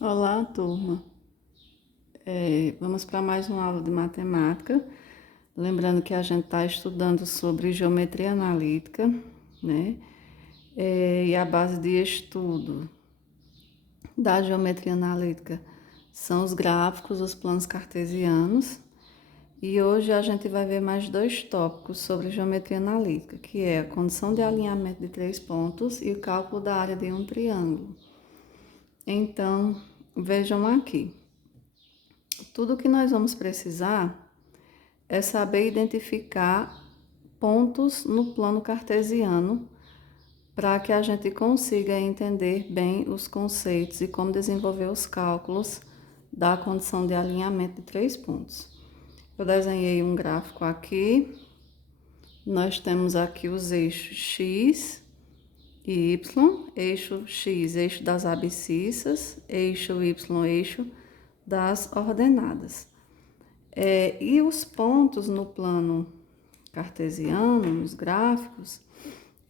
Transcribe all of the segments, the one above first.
Olá, turma. Vamos para mais uma aula de matemática. Lembrando que a gente está estudando sobre geometria analítica, né? E a base de estudo da geometria analítica são os gráficos, os planos cartesianos. E hoje a gente vai ver mais dois tópicos sobre geometria analítica, que é a condição de alinhamento de três pontos e o cálculo da área de um triângulo. Então, vejam aqui. Tudo que nós vamos precisar é saber identificar pontos no plano cartesiano para que a gente consiga entender bem os conceitos e como desenvolver os cálculos da condição de alinhamento de três pontos. Eu desenhei um gráfico aqui. Nós temos aqui os eixos X e Y, eixo X, eixo das abscissas, eixo Y, eixo das ordenadas. E os pontos no plano cartesiano, nos gráficos,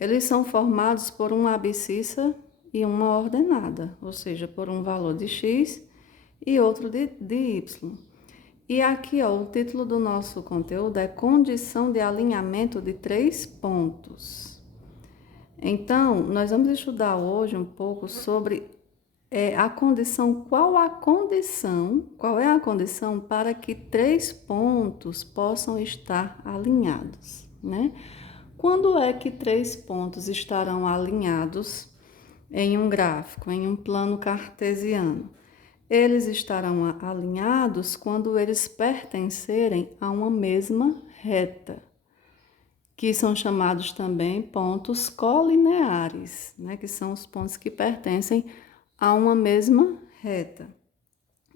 eles são formados por uma abscissa e uma ordenada, ou seja, por um valor de x e outro de y. E aqui, ó, o título do nosso conteúdo é Condição de alinhamento de três pontos. Então, nós vamos estudar hoje um pouco sobre a condição, qual é a condição para que três pontos possam estar alinhados, né? Quando é que três pontos estarão alinhados em um gráfico, em um plano cartesiano? Eles estarão alinhados quando eles pertencerem a uma mesma reta, que são chamados também pontos colineares, né? Que são os pontos que pertencem a uma mesma reta.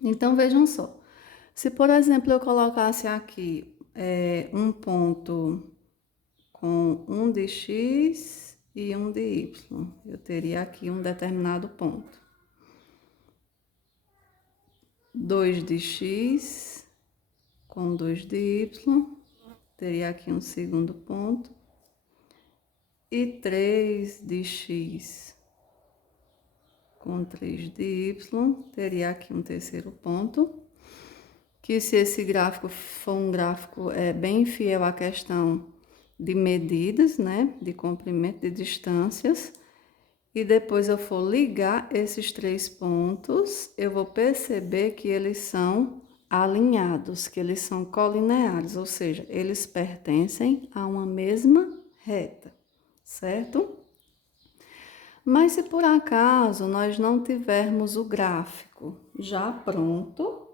Então, vejam só. Se, por exemplo, eu colocasse aqui um ponto com um de x e um de y, eu teria aqui um determinado ponto. 2 de x com 2 de y, teria aqui um segundo ponto. E 3 de x com 3 de y, teria aqui um terceiro ponto, que se esse gráfico for um gráfico bem fiel à questão de medidas, né, de comprimento de distâncias, e depois eu for ligar esses três pontos, eu vou perceber que eles são alinhados, que eles são colineares, ou seja, eles pertencem a uma mesma reta, certo? Mas se por acaso nós não tivermos o gráfico já pronto,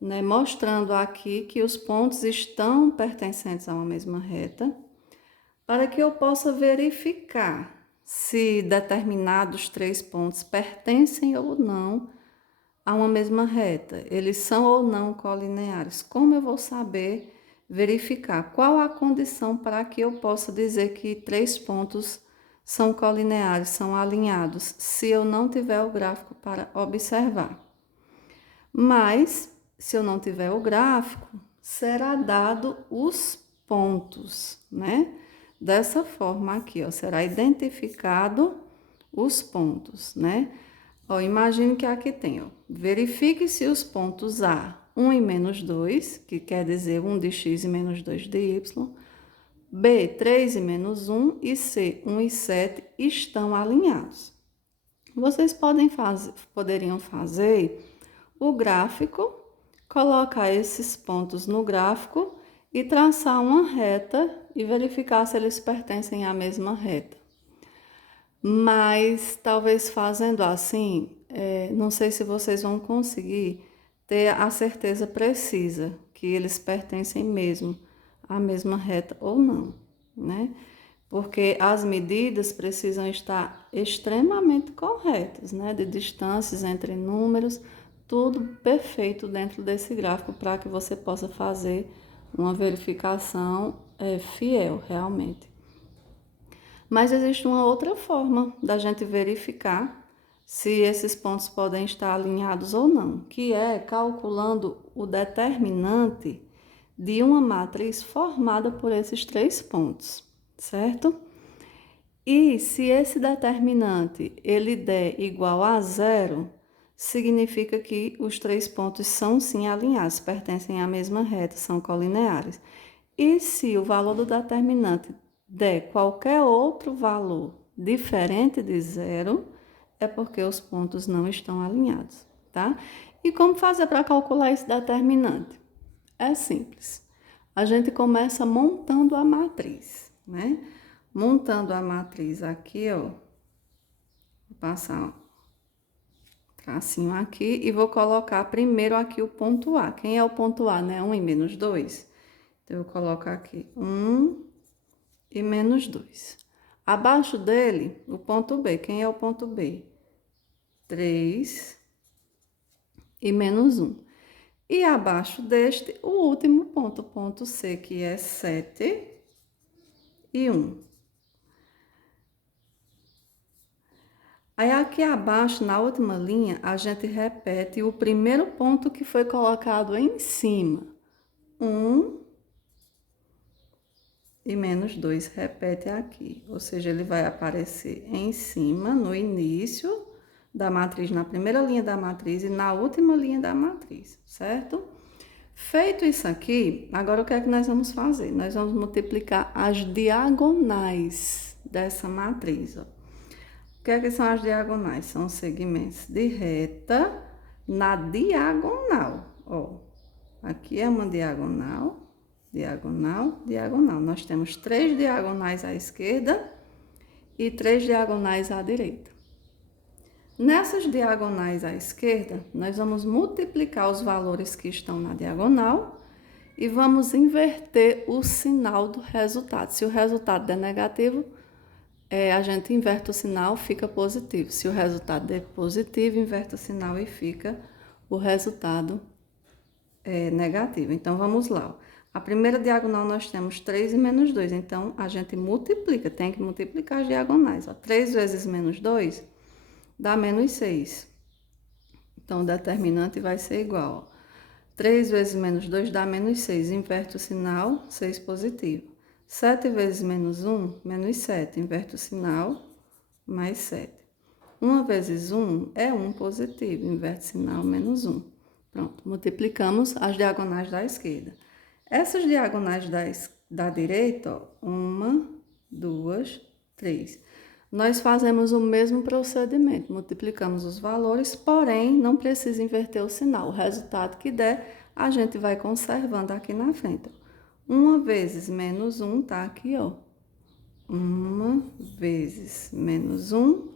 né, mostrando aqui que os pontos estão pertencentes a uma mesma reta, para que eu possa verificar se determinados três pontos pertencem ou não a uma mesma reta, eles são ou não colineares. Como eu vou saber verificar qual a condição para que eu possa dizer que três pontos são colineares, são alinhados, se eu não tiver o gráfico para observar? Mas, se eu não tiver o gráfico, será dado os pontos, né? Dessa forma aqui, ó, será identificado os pontos, né? Ó, imagine que aqui tem, ó, verifique se os pontos A, 1 e menos 2, que quer dizer 1 de x e menos 2 de y, B, 3 e menos 1 e C, 1 e 7 estão alinhados. Vocês poderiam fazer o gráfico, colocar esses pontos no gráfico e traçar uma reta e verificar se eles pertencem à mesma reta. Mas talvez fazendo assim, não sei se vocês vão conseguir ter a certeza precisa que eles pertencem mesmo à mesma reta ou não, né? Porque as medidas precisam estar extremamente corretas, né? De distâncias entre números, tudo perfeito dentro desse gráfico para que você possa fazer uma verificação fiel, realmente. Mas existe uma outra forma da gente verificar se esses pontos podem estar alinhados ou não, que é calculando o determinante de uma matriz formada por esses três pontos, certo? E se esse determinante ele der igual a zero, significa que os 3 pontos são sim alinhados, pertencem à mesma reta, são colineares. E se o valor do determinante der qualquer outro valor diferente de zero, é porque os pontos não estão alinhados, tá? E como fazer para calcular esse determinante? É simples. A gente começa montando a matriz, né? Montando a matriz aqui, ó. Vou passar tracinho aqui e vou colocar primeiro aqui o ponto A. Quem é o ponto A, né? 1 e menos 2. Então, eu coloco aqui 1 e menos 2. Abaixo dele, o ponto B. Quem é o ponto B? 3 e menos 1. E abaixo deste, o último ponto, ponto C, que é 7 e 1. Aí aqui abaixo, na última linha, a gente repete o primeiro ponto que foi colocado em cima. 1 e menos 2, repete aqui. Ou seja, ele vai aparecer em cima, no início da matriz, na primeira linha da matriz e na última linha da matriz, certo? Feito isso aqui, agora o que é que nós vamos fazer? Nós vamos multiplicar as diagonais dessa matriz, ó. O que é que são as diagonais? São os segmentos de reta na diagonal, ó. Aqui é uma diagonal, diagonal, diagonal. Nós temos 3 diagonais à esquerda e 3 diagonais à direita. Nessas diagonais à esquerda, nós vamos multiplicar os valores que estão na diagonal e vamos inverter o sinal do resultado. Se o resultado der negativo, a gente inverte o sinal, fica positivo. Se o resultado der positivo, inverte o sinal e fica o resultado negativo. Então, vamos lá. A primeira diagonal nós temos 3 e menos 2. Então, a gente multiplica, tem que multiplicar as diagonais. Ó. 3 vezes menos 2 dá menos 6. Então, o determinante vai ser igual. Ó. 3 vezes menos 2 dá menos 6. Inverte o sinal, 6 positivo. 7 vezes menos 1, menos 7. Inverte o sinal, mais 7. 1 vezes 1 é 1 positivo. Inverte o sinal, menos 1. Pronto, multiplicamos as diagonais da esquerda. Essas diagonais da direita, ó, 1, 2, 3. Nós fazemos o mesmo procedimento, multiplicamos os valores, porém, não precisa inverter o sinal. O resultado que der, a gente vai conservando aqui na frente. 1 vezes menos 1 tá aqui, ó. 1 vezes menos 1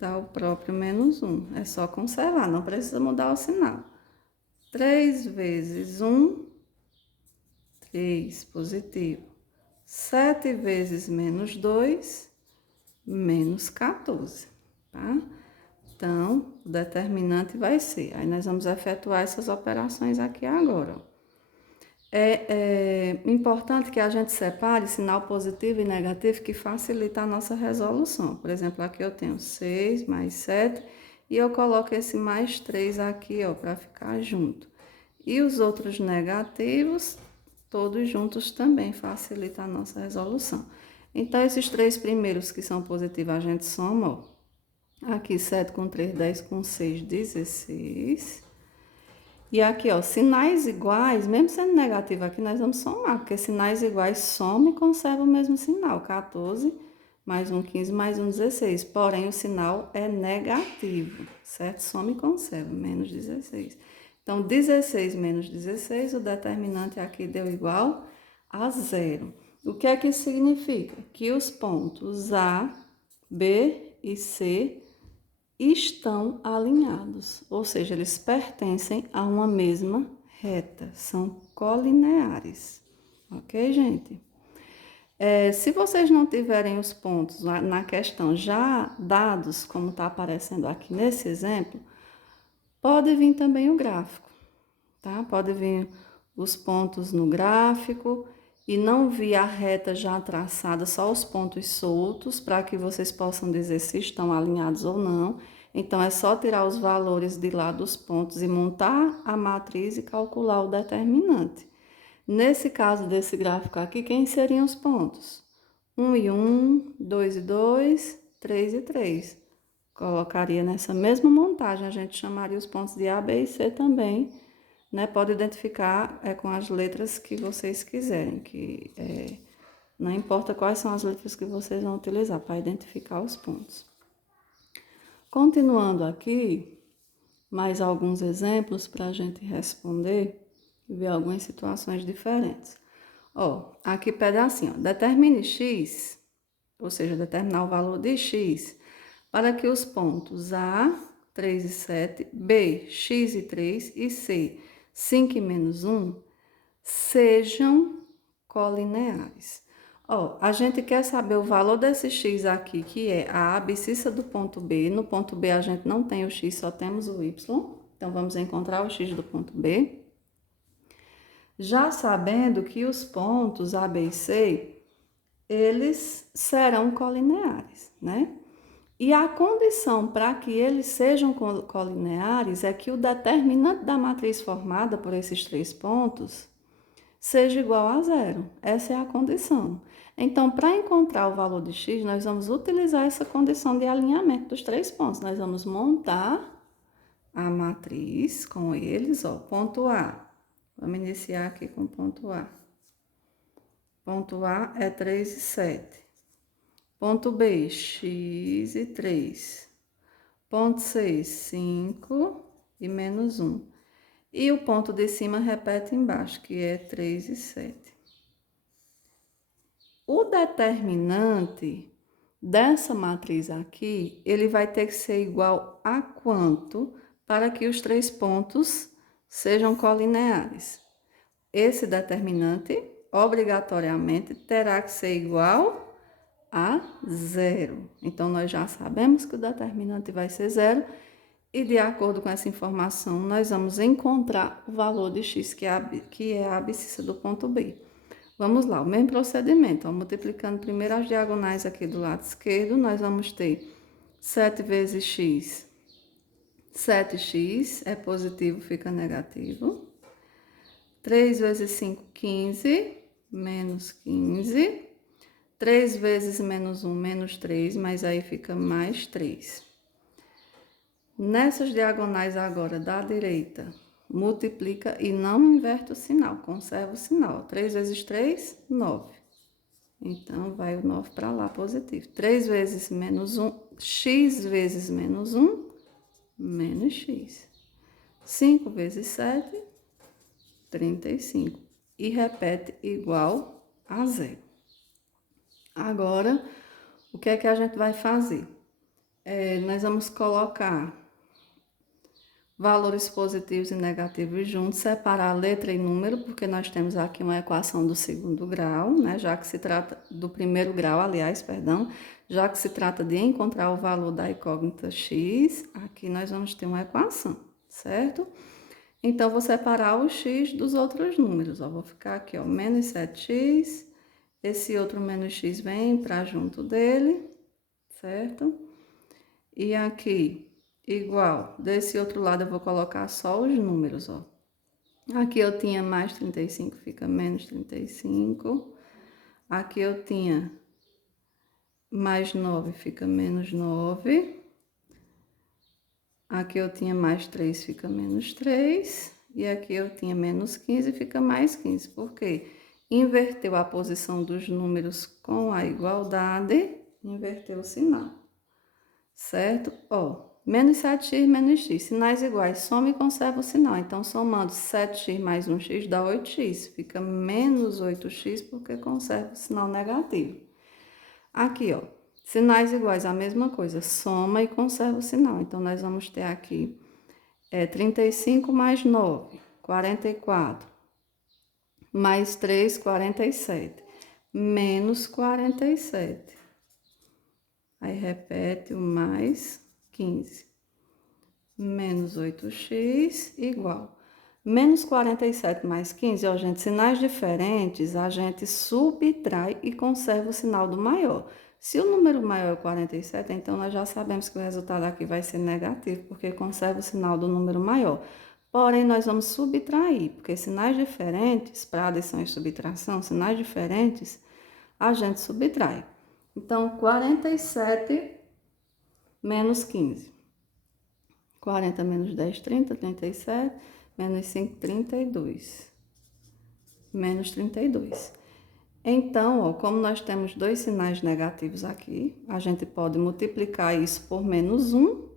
dá o próprio menos 1. É só conservar, não precisa mudar o sinal. 3 vezes 1, 3 positivo. 7 vezes menos 2, menos 14, tá? Então, o determinante vai ser. Aí, nós vamos efetuar essas operações aqui agora. É importante que a gente separe sinal positivo e negativo, que facilita a nossa resolução. Por exemplo, aqui eu tenho 6 mais 7 e eu coloco esse mais 3 aqui, ó, para ficar junto. E os outros negativos, todos juntos também facilita a nossa resolução. Então, esses 3 primeiros que são positivos, a gente soma, ó. Aqui, 7 com 3, 10 com 6, 16. E aqui, ó, sinais iguais, mesmo sendo negativo aqui, nós vamos somar, porque sinais iguais soma e conserva o mesmo sinal. 14 mais 1, 15, mais 1, 16. Porém, o sinal é negativo, certo? Soma e conserva, menos 16. Então, 16 menos 16, o determinante aqui deu igual a 0. O que é que isso significa? Que os pontos A, B e C estão alinhados, ou seja, eles pertencem a uma mesma reta, são colineares, ok, gente? Se vocês não tiverem os pontos na questão já dados, como está aparecendo aqui nesse exemplo, pode vir também o gráfico, tá? Pode vir os pontos no gráfico e não vir a reta já traçada, só os pontos soltos, para que vocês possam dizer se estão alinhados ou não. Então, é só tirar os valores de lá dos pontos e montar a matriz e calcular o determinante. Nesse caso desse gráfico aqui, quem seriam os pontos? 1 e 1, 2 e 2, 3 e 3. colocaria nessa mesma montagem, a gente chamaria os pontos de A, B e C também, né? Pode identificar com as letras que vocês quiserem, não importa quais são as letras que vocês vão utilizar para identificar os pontos. Continuando aqui, mais alguns exemplos para a gente responder e ver algumas situações diferentes. Ó, aqui pede assim, ó, determine x, ou seja, determinar o valor de x, para que os pontos A, 3 e 7, B, x e 3 e C, 5 e menos 1, sejam colineares. Ó, a gente quer saber o valor desse x aqui, que é a abscissa do ponto B. No ponto B a gente não tem o x, só temos o y. Então, vamos encontrar o x do ponto B. Já sabendo que os pontos A, B e C, eles serão colineares, né? E a condição para que eles sejam colineares é que o determinante da matriz formada por esses 3 pontos seja igual a 0. Essa é a condição. Então, para encontrar o valor de x, nós vamos utilizar essa condição de alinhamento dos 3 pontos. Nós vamos montar a matriz com eles, ó, ponto A. Vamos iniciar aqui com ponto A. Ponto A é 3 e 7. Ponto B, x e 3. Ponto C, 5 e menos 1. E o ponto de cima repete embaixo, que é 3 e 7. O determinante dessa matriz aqui, ele vai ter que ser igual a quanto para que os 3 pontos sejam colineares? Esse determinante, obrigatoriamente, terá que ser igual a 0. Então, nós já sabemos que o determinante vai ser 0 e, de acordo com essa informação, nós vamos encontrar o valor de x, que é a abscissa do ponto B. Vamos lá, o mesmo procedimento, ó, multiplicando primeiro as diagonais aqui do lado esquerdo, nós vamos ter 7 vezes x, 7x, é positivo, fica negativo. 3 vezes 5, 15, menos 15. 3 vezes menos 1, menos 3, mas aí fica mais 3. Nessas diagonais agora da direita, multiplica e não inverte o sinal, conserva o sinal. 3 vezes 3, 9. Então, vai o 9 para lá, positivo. 3 vezes menos 1, x vezes menos 1, menos x. 5 vezes 7, 35. E repete igual a 0. Agora, o que é que a gente vai fazer? Nós vamos colocar valores positivos e negativos juntos, separar letra e número, porque nós temos aqui uma equação do segundo grau, né? Já que se trata do primeiro grau, aliás, perdão, já que se trata de encontrar o valor da incógnita x, aqui nós vamos ter uma equação, certo? Então, vou separar o x dos outros números, ó. Vou ficar aqui, ó, menos 7x, esse outro menos x vem para junto dele, certo? E aqui, igual, desse outro lado eu vou colocar só os números, ó. Aqui eu tinha mais 35, fica menos 35. Aqui eu tinha mais 9, fica menos 9. Aqui eu tinha mais 3, fica menos 3. E aqui eu tinha menos 15, fica mais 15. Por quê? Inverteu a posição dos números com a igualdade, inverteu o sinal, certo? Ó, menos 7x menos x, sinais iguais, soma e conserva o sinal. Então, somando 7x mais 1x dá 8x, fica menos 8x porque conserva o sinal negativo. Aqui, ó, sinais iguais, a mesma coisa, soma e conserva o sinal. Então, nós vamos ter aqui 35 mais 9, 44. Mais 3, 47. Menos 47. Aí, repete o mais 15. Menos 8x igual. Menos 47 mais 15, ó, gente, sinais diferentes, a gente subtrai e conserva o sinal do maior. Se o número maior é 47, então nós já sabemos que o resultado aqui vai ser negativo, porque conserva o sinal do número maior. Porém, nós vamos subtrair, porque sinais diferentes, para adição e subtração, sinais diferentes, a gente subtrai. Então, 47 menos 15. 40 menos 10, 30, 37, menos 5, 32. Menos 32. Então, ó, como nós temos dois sinais negativos aqui, a gente pode multiplicar isso por menos 1,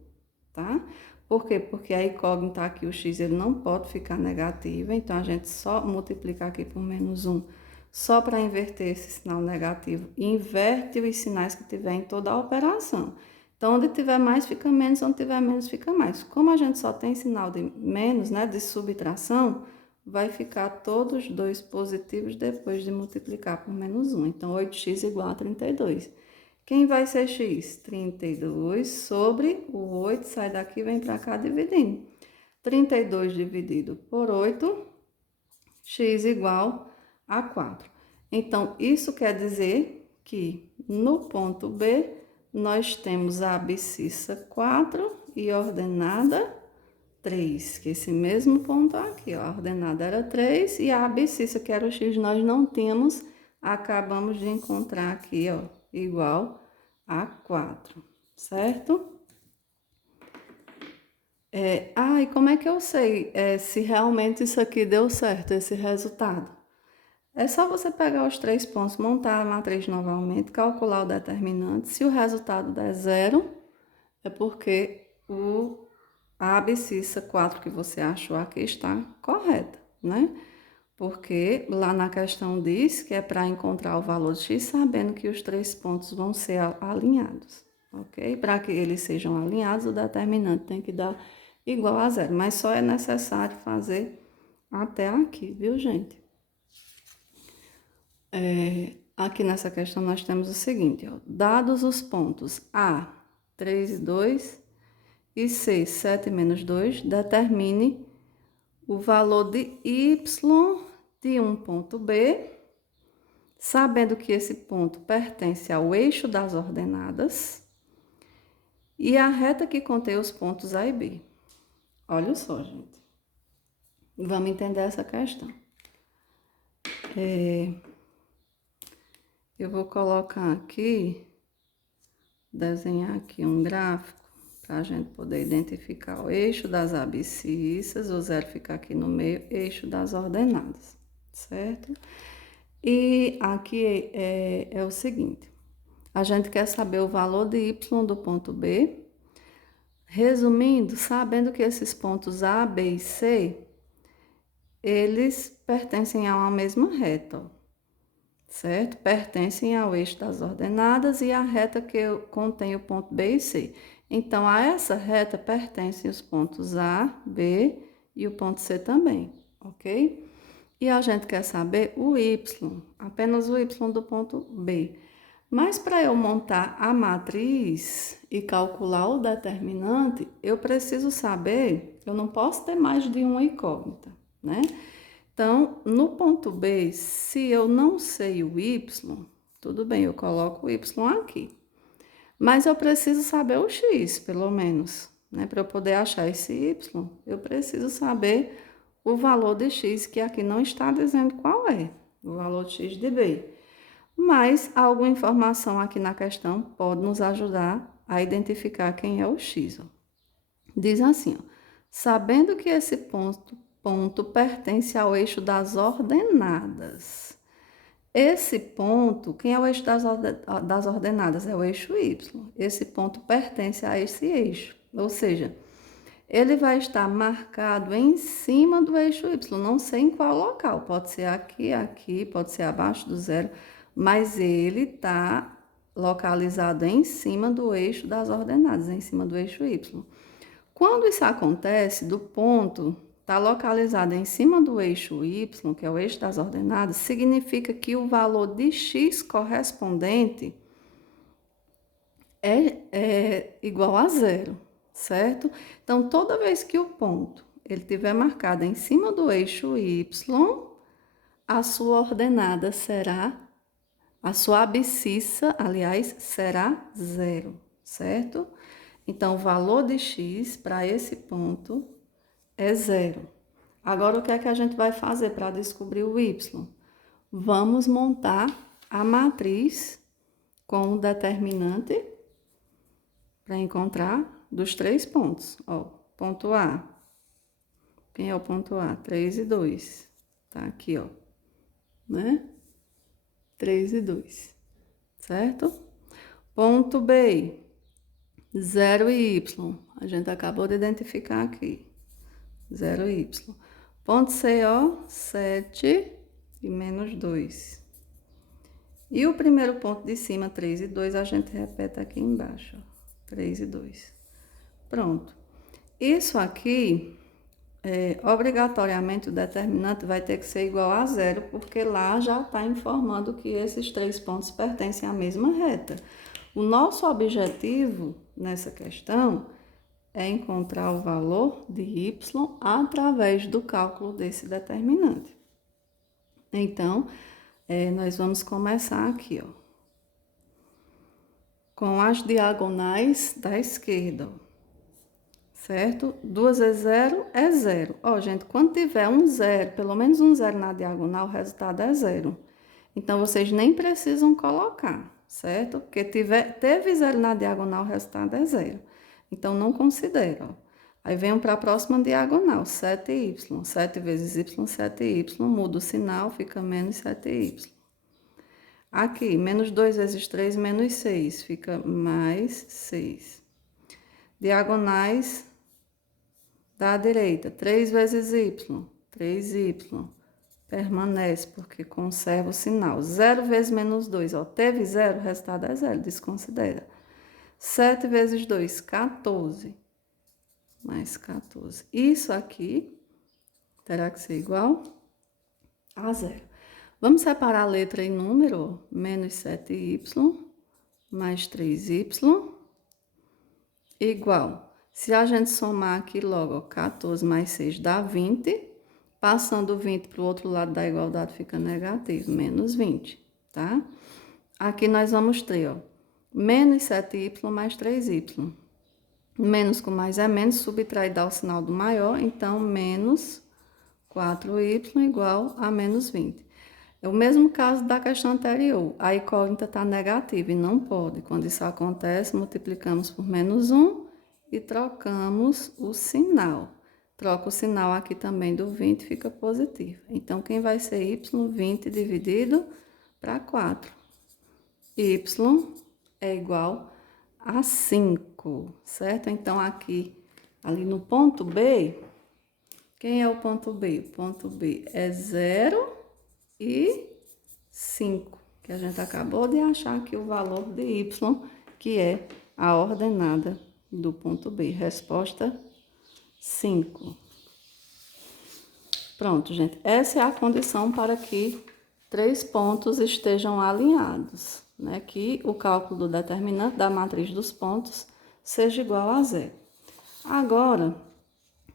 tá? Por quê? Porque a incógnita aqui, o x, ele não pode ficar negativo, então a gente só multiplica aqui por menos 1, só para inverter esse sinal negativo. Inverte os sinais que tiver em toda a operação. Então, onde tiver mais, fica menos, onde tiver menos, fica mais. Como a gente só tem sinal de menos, né, de subtração, vai ficar todos dois positivos depois de multiplicar por menos 1. Então, 8x igual a 32. Quem vai ser x? 32 sobre o 8, sai daqui e vem para cá dividindo. 32 dividido por 8, x igual a 4. Então, isso quer dizer que no ponto B, nós temos a abscissa 4 e ordenada 3, que esse mesmo ponto aqui, ó, a ordenada era 3 e a abscissa, que era o x, nós não tínhamos, acabamos de encontrar aqui, ó, igual a 4, certo? E como é que eu sei se realmente isso aqui deu certo, esse resultado? É só você pegar os 3 pontos, montar a matriz novamente, calcular o determinante. Se o resultado der 0, é porque a abscissa 4 que você achou aqui está correta, né? Porque lá na questão diz que é para encontrar o valor de x sabendo que os 3 pontos vão ser alinhados, ok? Para que eles sejam alinhados, o determinante tem que dar igual a 0, mas só é necessário fazer até aqui, viu, gente? Aqui nessa questão nós temos o seguinte, ó, dados os pontos A, 3 e 2, e C, 7 menos 2, determine o valor de y de um ponto B, sabendo que esse ponto pertence ao eixo das ordenadas e a reta que contém os pontos A e B. Olha só, gente. Vamos entender essa questão. Eu vou colocar aqui, desenhar aqui um gráfico para a gente poder identificar o eixo das abscissas, o zero fica aqui no meio, eixo das ordenadas, certo? E aqui é o seguinte, a gente quer saber o valor de y do ponto B, resumindo, sabendo que esses pontos A, B e C, eles pertencem a uma mesma reta, ó, certo? Pertencem ao eixo das ordenadas e à reta que contém o ponto B e C. Então, a essa reta pertencem os pontos A, B e o ponto C também, ok? E a gente quer saber o y, apenas o y do ponto B. Mas para eu montar a matriz e calcular o determinante, eu preciso saber, eu não posso ter mais de uma incógnita, né? Então, no ponto B, se eu não sei o y, tudo bem, eu coloco o y aqui. Mas eu preciso saber o x, pelo menos, né? Para eu poder achar esse y, eu preciso saber o valor de x, que aqui não está dizendo qual é, o valor de x de b. Mas alguma informação aqui na questão pode nos ajudar a identificar quem é o x. Ó. Diz assim, ó, sabendo que esse ponto pertence ao eixo das ordenadas. Esse ponto, quem é o eixo das ordenadas? É o eixo y. Esse ponto pertence a esse eixo, ou seja, ele vai estar marcado em cima do eixo y, não sei em qual local, pode ser aqui, aqui, pode ser abaixo do zero, mas ele está localizado em cima do eixo das ordenadas, em cima do eixo y. Quando isso acontece, do ponto está localizado em cima do eixo y, que é o eixo das ordenadas, significa que o valor de x correspondente é igual a 0, certo? Então, toda vez que o ponto ele estiver marcado em cima do eixo y, a sua ordenada será, a sua abscissa, aliás, será 0, certo? Então, o valor de x para esse ponto é 0. Agora, o que é que a gente vai fazer para descobrir o y? Vamos montar a matriz com o determinante para encontrar dos 3 pontos. Ó, ponto A. Quem é o ponto A? 3 e 2. Tá aqui, ó. Né? 3 e 2. Certo? Ponto B. 0 e Y. A gente acabou de identificar aqui. 0 e Y. Ponto C, ó, 7 e menos 2. E o primeiro ponto de cima, 3 e 2, a gente repete aqui embaixo, ó. 3 e 2. Pronto. Isso aqui, obrigatoriamente, o determinante vai ter que ser igual a 0, porque lá já está informando que esses 3 pontos pertencem à mesma reta. O nosso objetivo nessa questão é encontrar o valor de y através do cálculo desse determinante. Então, nós vamos começar aqui, ó, com as diagonais da esquerda, ó. Certo? 2 vezes 0 é 0. Ó, gente, quando tiver um 0, pelo menos um 0 na diagonal, o resultado é 0. Então, vocês nem precisam colocar, certo? Porque teve 0 na diagonal, o resultado é 0. Então, não considera, ó. Aí, venham para a próxima diagonal, 7y. 7 vezes y, 7y. Muda o sinal, fica menos 7y. Aqui, menos 2 vezes 3, menos 6. Fica mais 6. Diagonais da direita, 3 vezes y, 3y. Permanece, porque conserva o sinal. 0 vezes menos 2, ó. Teve 0, o resultado é 0, desconsidera. 7 vezes 2, 14. Mais 14. Isso aqui terá que ser igual a 0. Vamos separar a letra em número, ó. Menos 7y, mais 3y, igual. Se a gente somar aqui logo, ó, 14 mais 6 dá 20. Passando o 20 para o outro lado da igualdade fica negativo, menos 20, tá? Aqui nós vamos ter, ó, menos 7y mais 3y. Menos com mais é menos, subtrai dá o sinal do maior, então menos 4y igual a menos 20. É o mesmo caso da questão anterior, a incógnita está negativa e não pode. Quando isso acontece, multiplicamos por menos 1 e trocamos o sinal. Troca o sinal aqui também do 20, fica positivo. Então, quem vai ser y? 20 dividido para 4. Y é igual a 5, certo? Então, aqui, ali no ponto B, quem é o ponto B? O ponto B é 0 e 5, que a gente acabou de achar aqui o valor de y, que é a ordenada do ponto B. Resposta 5. Pronto, gente. Essa é a condição para que 3 pontos estejam alinhados, né? Que o cálculo do determinante da matriz dos pontos seja igual a 0. Agora,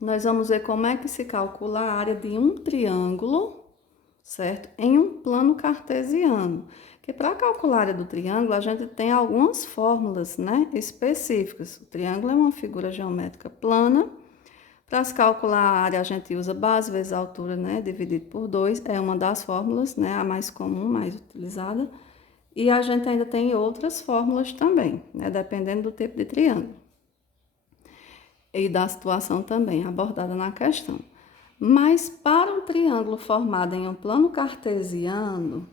nós vamos ver como é que se calcula a área de um triângulo, certo? Em um plano cartesiano. Que para calcular a área do triângulo, a gente tem algumas fórmulas, né, específicas. O triângulo é uma figura geométrica plana. Para se calcular a área, a gente usa base vezes altura, né, dividido por 2. É uma das fórmulas, né, a mais comum, mais utilizada. E a gente ainda tem outras fórmulas também, né, dependendo do tipo de triângulo. E da situação também abordada na questão. Mas para um triângulo formado em um plano cartesiano,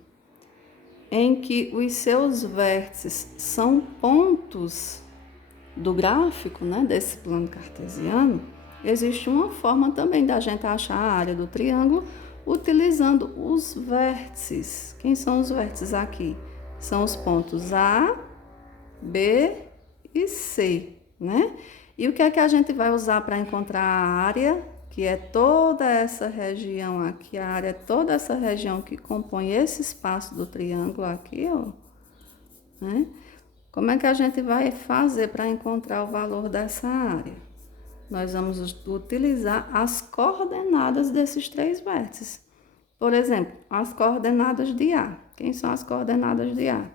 em que os seus vértices são pontos do gráfico, né, desse plano cartesiano, existe uma forma também da gente achar a área do triângulo utilizando os vértices. Quem são os vértices aqui? São os pontos A, B e C, né? E o que é que a gente vai usar para encontrar a área? Que é toda essa região aqui, a área é toda essa região que compõe esse espaço do triângulo aqui, ó, né? Como é que a gente vai fazer para encontrar o valor dessa área? Nós vamos utilizar as coordenadas desses 3 vértices. Por exemplo, as coordenadas de A. Quem são as coordenadas de A?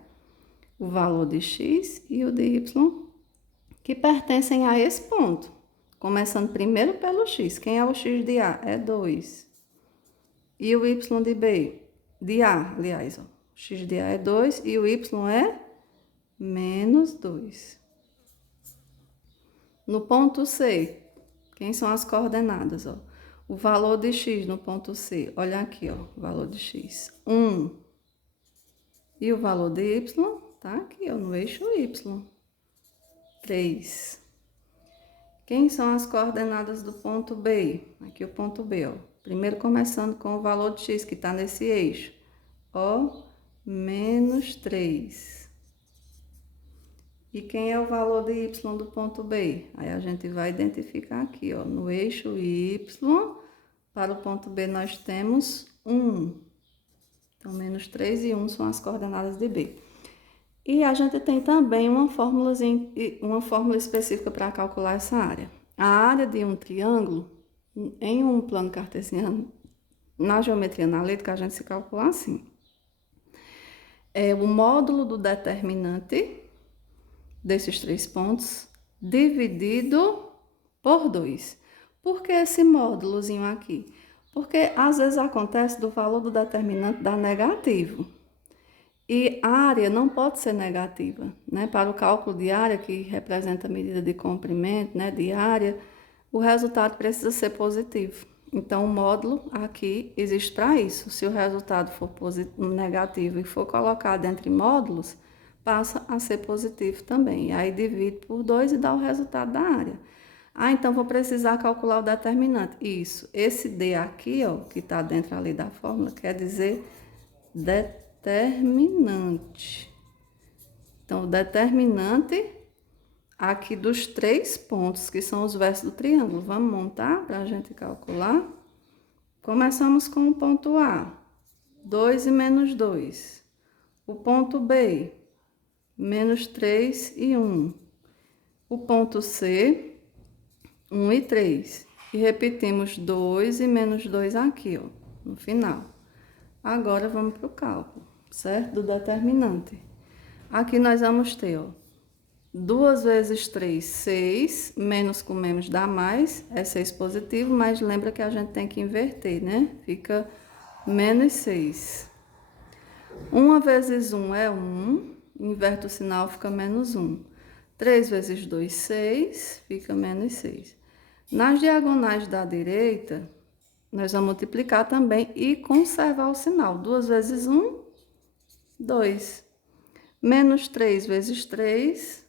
O valor de x e o de y, que pertencem a esse ponto. Começando primeiro pelo x. Quem é o x de A? É 2. E o y de B? De A, aliás, ó. O x de A é 2 e o y é menos 2. No ponto C, quem são as coordenadas, ó? O valor de x no ponto C, olha aqui, ó, o valor de x, 1. E o valor de y tá aqui, ó, no eixo y, 3. Quem são as coordenadas do ponto B? Aqui o ponto B, ó. Primeiro começando com o valor de x, que tá nesse eixo, ó, menos 3. E quem é o valor de y do ponto B? Aí a gente vai identificar aqui, ó, no eixo y, para o ponto B nós temos 1. Então, menos 3 e 1 são as coordenadas de B. E a gente tem também uma fórmula específica para calcular essa área. A área de um triângulo, em um plano cartesiano, na geometria analítica, a gente se calcula assim. É o módulo do determinante desses 3 pontos dividido por 2. Por que esse módulozinho aqui? Porque às vezes acontece do valor do determinante dar negativo. E a área não pode ser negativa, né? Para o cálculo de área, que representa a medida de comprimento, né, de área, o resultado precisa ser positivo. Então, o módulo aqui existe para isso. Se o resultado for negativo e for colocado entre módulos, passa a ser positivo também. E aí divide por 2 e dá o resultado da área. Ah, então vou precisar calcular o determinante. Isso, esse D aqui, ó, que está dentro ali da fórmula, quer dizer determinante. Então, o determinante aqui dos 3 pontos, que são os versos do triângulo. Vamos montar para a gente calcular? Começamos com o ponto A, 2 e menos 2. O ponto B, menos 3 e 1. O ponto C, 1 e 3. E repetimos 2 e menos 2 aqui, ó, no final. Agora, vamos para o cálculo, certo? Do determinante. Aqui nós vamos ter, ó, 2 vezes 3, 6. Menos com menos dá mais, é 6 positivo, mas lembra que a gente tem que inverter, né? Fica menos 6. 1 vezes 1 é 1, inverte o sinal, fica menos 1. 3 vezes 2, 6, fica menos 6. Nas diagonais da direita, nós vamos multiplicar também e conservar o sinal. 2 vezes 1, 2. Menos 3 vezes 3,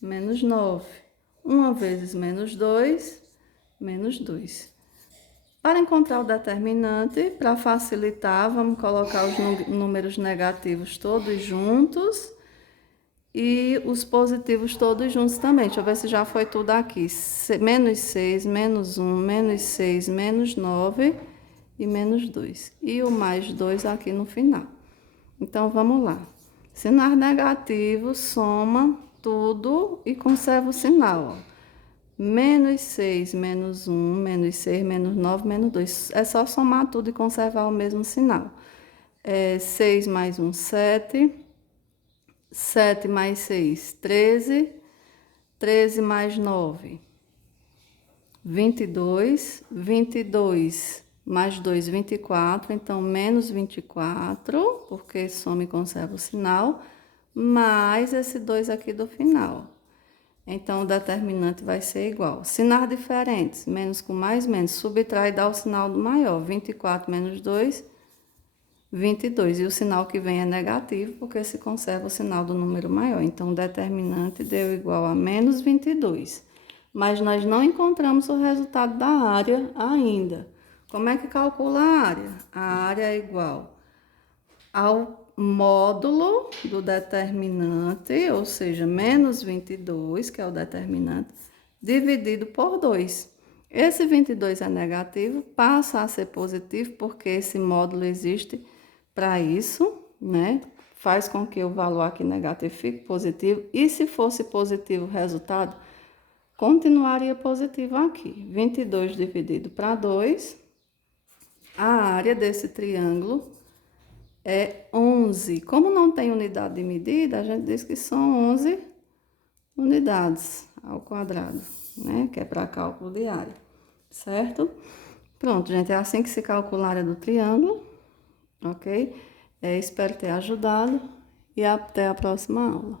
menos 9. 1 vezes menos 2, menos 2. Para encontrar o determinante, para facilitar, vamos colocar os números negativos todos juntos e os positivos todos juntos também. Deixa eu ver se já foi tudo aqui. Menos 6, menos 1, menos 6, menos 9 e menos 2. E o mais 2 aqui no final. Então, vamos lá. Sinais negativos, soma tudo e conserva o sinal, ó. Menos 6, menos 1, menos 6, menos 9, menos 2. É só somar tudo e conservar o mesmo sinal. 6 mais 1, 7. 7 mais 6, 13. 13 mais 9, 22. 22 mais 2, 24. Então, menos 24, porque soma e conserva o sinal, mais esse 2 aqui do final. Então, o determinante vai ser igual. Sinais diferentes, menos com mais, menos. Subtrai e dá o sinal do maior. 24 menos 2, 22. E o sinal que vem é negativo, porque se conserva o sinal do número maior. Então, o determinante deu igual a menos 22. Mas nós não encontramos o resultado da área ainda. Como é que calcula a área? A área é igual ao módulo do determinante, ou seja, menos 22, que é o determinante, dividido por 2. Esse 22 é negativo, passa a ser positivo, porque esse módulo existe para isso, né? Faz com que o valor aqui negativo fique positivo. E se fosse positivo o resultado, continuaria positivo aqui. 22 dividido para 2, a área desse triângulo é 11. Como não tem unidade de medida, a gente diz que são 11 unidades ao quadrado, né? Que é para cálculo de área, certo? Pronto, gente, é assim que se calcula a área do triângulo, ok? Espero ter ajudado e até a próxima aula.